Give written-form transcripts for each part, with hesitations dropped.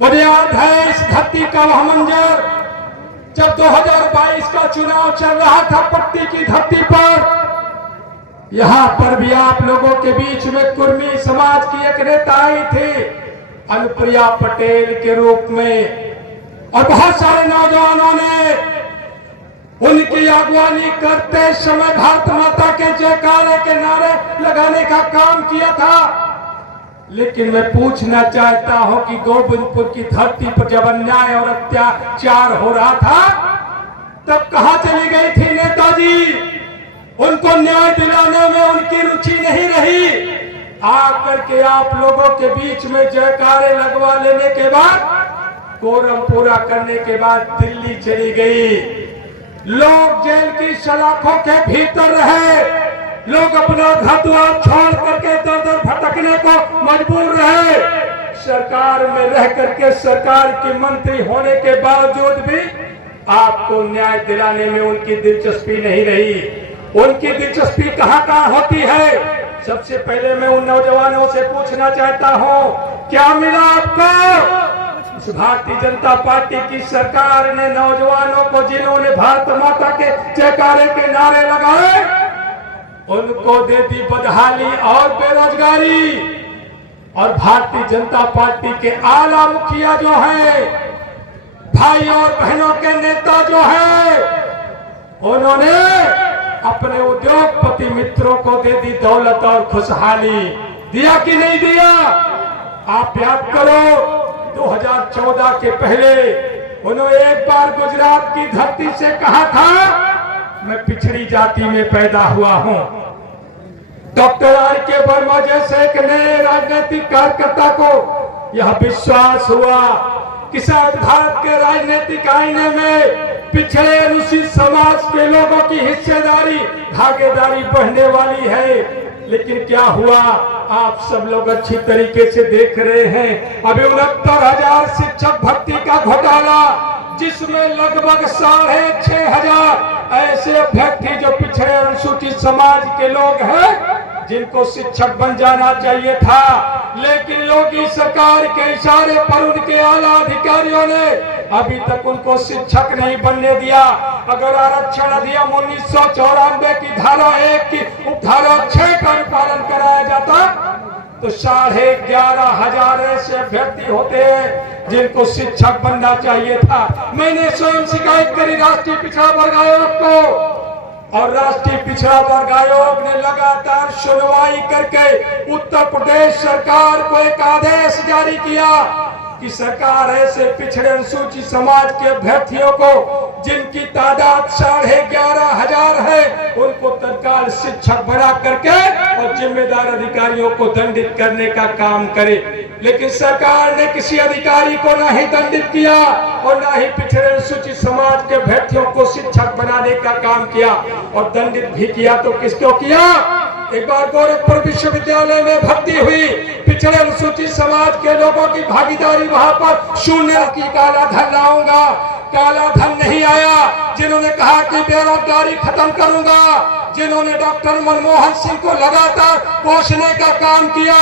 मुझे याद है इस धरती का वह मंजर जब 2022 का चुनाव चल रहा था पट्टी की धरती पर। यहां पर भी आप लोगों के बीच में कुर्मी समाज की एक नेता आई थी अनुप्रिया पटेल के रूप में, और बहुत सारे नौजवानों ने उनकी अगवानी करते समय भारत माता के जयकारे के नारे लगाने का काम किया था। लेकिन मैं पूछना चाहता हूं कि गोविंदपुर की धरती पर जब अन्याय और अत्याचार हो रहा था तब कहां चली गई थी नेताजी? उनको न्याय दिलाने में उनकी रुचि नहीं रही। आकर के आप लोगों के बीच में जयकारे लगवा लेने के बाद, कोरम पूरा करने के बाद दिल्ली चली गई। लोग जेल की सलाखों के भीतर रहे, लोग अपना घर द्वार छोड़ करके दर दर भटकने को मजबूर रहे। सरकार में रह करके सरकार के मंत्री होने के बावजूद भी आपको न्याय दिलाने में उनकी दिलचस्पी नहीं रही। उनकी दिलचस्पी कहां होती है? सबसे पहले मैं उन नौजवानों से पूछना चाहता हूं, क्या मिला आपको? इस भारतीय जनता पार्टी की सरकार ने नौजवानों को, जिन्होंने भारत माता के जयकारे के नारे लगाए, उनको दे दी बदहाली और बेरोजगारी। और भारतीय जनता पार्टी के आला मुखिया जो है, भाई और बहनों के नेता जो है, उन्होंने अपने उद्योगपति मित्रों को दे दी दौलत और खुशहाली। दिया कि नहीं दिया? आप याद करो 2014 के पहले उन्होंने एक बार गुजरात की धरती से कहा था, मैं पिछड़ी जाति में पैदा हुआ हूं। Doctor R K. वर्मा जैसे एक नए राजनीतिक कार्यकर्ता को यह विश्वास हुआ कि शायद भारत के राजनीतिक आईने में पिछड़े अनुसूचित समाज के लोगों की हिस्सेदारी, भागीदारी बढ़ने वाली है। लेकिन क्या हुआ? आप सब लोग अच्छी तरीके से देख रहे हैं। अभी 69,000 शिक्षक भर्ती का घोटाला, जिसमें लगभग 6,500 ऐसे अभ्यर्थी जो पिछड़े अनुसूचित समाज के लोग हैं, जिनको शिक्षक बन जाना चाहिए था, लेकिन योगी सरकार के इशारे पर उनके आला अधिकारियों ने अभी तक उनको शिक्षक नहीं बनने दिया। अगर आरक्षण अधिनियम 1994 की धारा 1 की उपधारा 6 का पालन कराया जाता तो 11,500 ऐसे अभ्यर्थी होते हैं जिनको शिक्षक बनना चाहिए था। मैंने स्वयं शिकायत करी राष्ट्रीय पिछड़ा वर्ग आयोग को, और राष्ट्रीय पिछड़ा वर्ग आयोग ने लगातार सुनवाई करके उत्तर प्रदेश सरकार को एक आदेश जारी किया कि सरकार ऐसे पिछड़े अनुसूचित समाज के अभ्यर्थियों को, जिनकी तादाद 11,500 है, उनको तत्काल शिक्षक बना करके और जिम्मेदार अधिकारियों को दंडित करने का काम करे। लेकिन सरकार ने किसी अधिकारी को ना ही दंडित किया और ना ही पिछड़े अनुसूचित समाज के अभ्यर्थियों को शिक्षक बनाने का काम किया। और दंडित भी किया तो किसको किया? एक बार गोरखपुर विश्वविद्यालय में भर्ती हुई पिछड़े अनुसूचित समाज के लोगों की भागीदारी वहां पर शून्य की। काला धन लाऊंगा, काला धन नहीं आया। जिन्होंने कहा कि बेरोजगारी खत्म करूंगा, जिन्होंने डॉक्टर मनमोहन सिंह को लगातार पोषने का काम किया,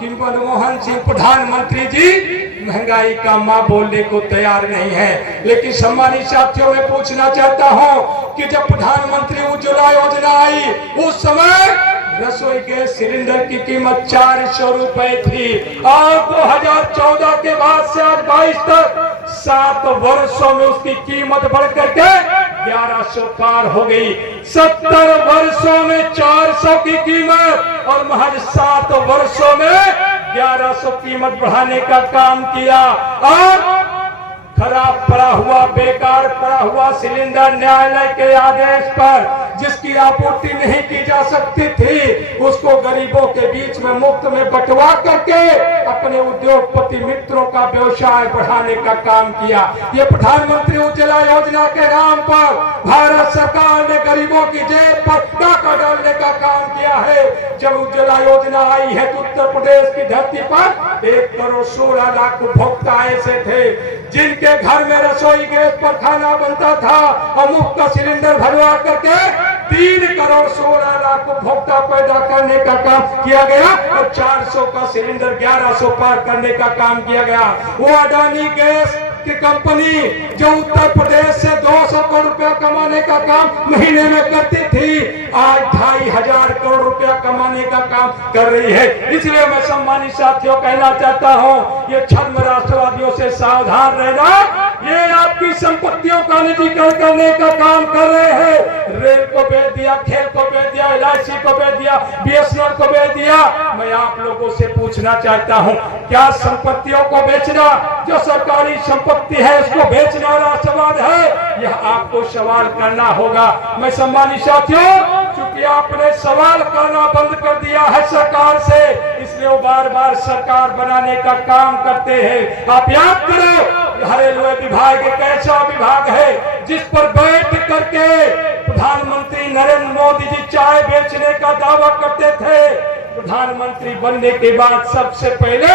कि मनमोहन सिंह प्रधानमंत्री जी महंगाई का मां बोलने को तैयार नहीं है। लेकिन सम्मानित साथियों, मैं पूछना चाहता हूं कि जब प्रधानमंत्री उज्ज्वला योजना आई, उस समय रसोई गैस सिलेंडर की कीमत 400 रुपए थी, और 2014 के बाद से आज 22 तक 7 वर्षों में उसकी कीमत बढ़ करके 1100 पार हो गई। 70 वर्षों में 400 की कीमत, और महज 7 वर्षों में 1100 कीमत बढ़ाने का काम किया। और खराब पड़ा हुआ, बेकार पड़ा हुआ सिलेंडर न्यायालय के आदेश पर, जिसकी आपूर्ति नहीं की जा सकती थी, उसको गरीबों के बीच में मुफ्त में बंटवा करके अपने उद्योगपति मित्रों का व्यवसाय बढ़ाने का काम किया। ये प्रधानमंत्री उज्ज्वला योजना के नाम पर भारत सरकार ने गरीबों की जेब पर डाका डालने का काम किया है। जब उज्ज्वला योजना आई है तो उत्तर प्रदेश की धरती पर 1,16,00,000 उपभोक्ता ऐसे थे जिनके घर में रसोई गैस पर खाना बनता था, और मुफ्त का सिलेंडर भरवा करके 3,16,00,000 उपभोक्ता पैदा करने का काम किया गया और 400 का सिलेंडर 1100 पार करने का काम किया गया। वो अडानी गैस की कंपनी जो उत्तर प्रदेश से 200 करोड़ रुपया कमाने का काम महीने में करती थी, आज 2,500 करोड़ रुपया कमाने का काम कर रही है। इसलिए मैं सम्मानित साथियों कहना चाहता हूं, ये छद्म राष्ट्रवादियों से सावधान रहना। ये आपकी संपत्तियों का निजीकरण करने का काम कर रहे हैं। रेल को बेच दिया, खेल को बेच दिया, LIC को बेच दिया, BSNL को बेच दिया। मैं आप लोगों से पूछना चाहता हूं, क्या संपत्तियों को बेचना, जो सरकारी संपत्ति है उसको बेचना राष्ट्रवाद है? यह आपको सवाल करना होगा। मैं सम्मानित साथियों, चूंकि आपने सवाल करना बंद कर दिया है सरकार से, इसलिए वो बार बार सरकार बनाने का काम करते हैं। आप याद करो, रेलवे विभाग एक ऐसा विभाग है जिस पर बैठ करके प्रधानमंत्री नरेंद्र मोदी जी चाय बेचने का दावा करते थे। प्रधानमंत्री बनने के बाद सबसे पहले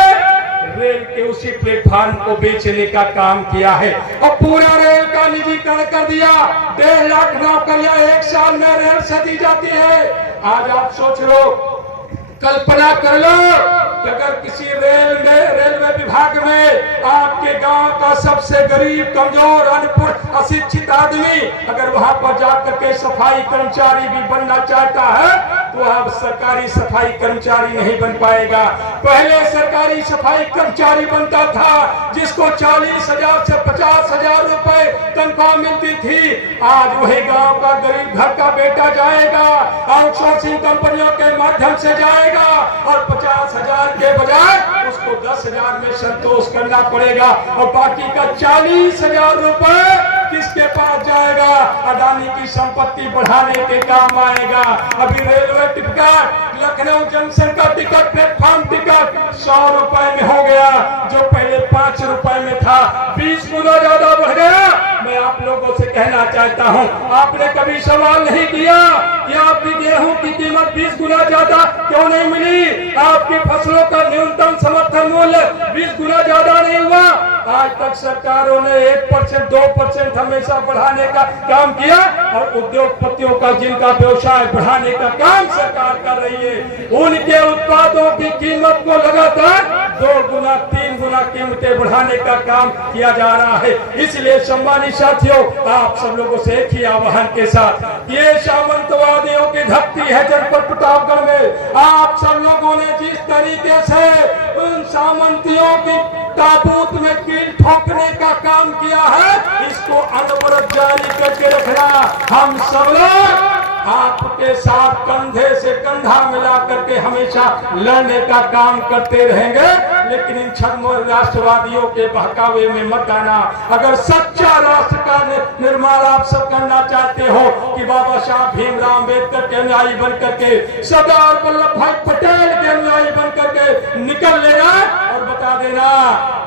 रेल के उसी प्लेटफॉर्म को बेचने का काम किया है और पूरा रेल का निजीकरण कर दिया। 1.5 लाख नौकरियां एक साल में रेल से दी जाती है। आज आप सोच लो, कल्पना कर लो कि अगर किसी रेलवे विभाग में आपके गांव का सबसे गरीब, कमजोर, अनपढ़, अशिक्षित आदमी अगर वहां पर जाकर के सफाई कर्मचारी भी बनना चाहता है तो अब सरकारी सफाई कर्मचारी नहीं बन पाएगा। पहले सरकारी सफाई कर्मचारी बनता था जिसको 40,000 से 50,000 रुपए तनख्वाह मिलती थी। आज वही गांव का गरीब घर का बेटा जाएगा, आउटसोर्सिंग कंपनियों के माध्यम से जाएगा और 50,000 के बजाय उसको 10,000 में संतोष करना पड़ेगा और बाकी का 40,000 रुपए किसके पास जाएगा? अडानी की संपत्ति बढ़ाने के काम आएगा। अभी रेलवे टिकट, लखनऊ जंक्शन का टिकट, प्लेटफॉर्म टिकट 100 रुपए में हो गया, जो पहले 5 रुपए में था, 20 गुना ज्यादा बढ़ गया। मैं आप लोगों से कहना चाहता हूं, आपने कभी सवाल नहीं किया कि आपकी गेहूं की कीमत 20 गुना ज्यादा क्यों नहीं मिली? आपकी फसलों का न्यूनतम समर्थन मूल्य 20 गुना ज्यादा नहीं हुआ? आज तक सरकारों ने 1%, 2% हमेशा बढ़ाने का काम किया और उद्योगपतियों का, जिनका व्यवसाय बढ़ाने का काम सरकार कर रही है, उनके उत्पादों की कीमत को लगातार 2 गुना 3 गुना कीमतें बढ़ाने का काम किया जा रहा है। इसलिए सम्मानित साथियों, आप सब लोगों से एक ही आह्वान के साथ, ये सामंतवादियों की धरती है जनपद प्रतापगढ़ में। आप सब लोगों ने जिस तरीके से उन सामंतियों की ताबूत में कील ठोकने का काम किया है, इसको अनवरत जारी करके रखना। हम सब लोग आपके साथ कंधे से कंधा मिला करके हमेशा लड़ने का काम करते रहेंगे, लेकिन इन छद्म राष्ट्रवादियों के बहकावे में मत आना। अगर सच्चा राष्ट्र का निर्माण आप सब करना चाहते हो कि बाबा साहब भीमराव अम्बेडकर के अनुयायी बन करके, सरदार वल्लभ भाई पटेल के अनुयायी बन करके निकल लेना और बता देना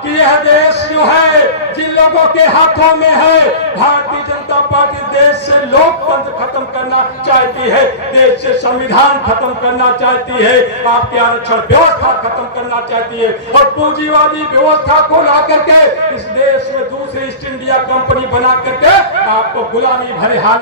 कि यह देश जो है जिन लोगों के हाथों में है, भारतीय जनता पार्टी देश से लोकतंत्र खत्म करना चाहती है, देश से संविधान खत्म करना चाहती है, आपके आरक्षण व्यवस्था खत्म करना चाहती है और पूंजीवादी व्यवस्था को ला करके इस देश में दूसरी ईस्ट इंडिया कंपनी बना करके आपको गुलामी भरे हाथ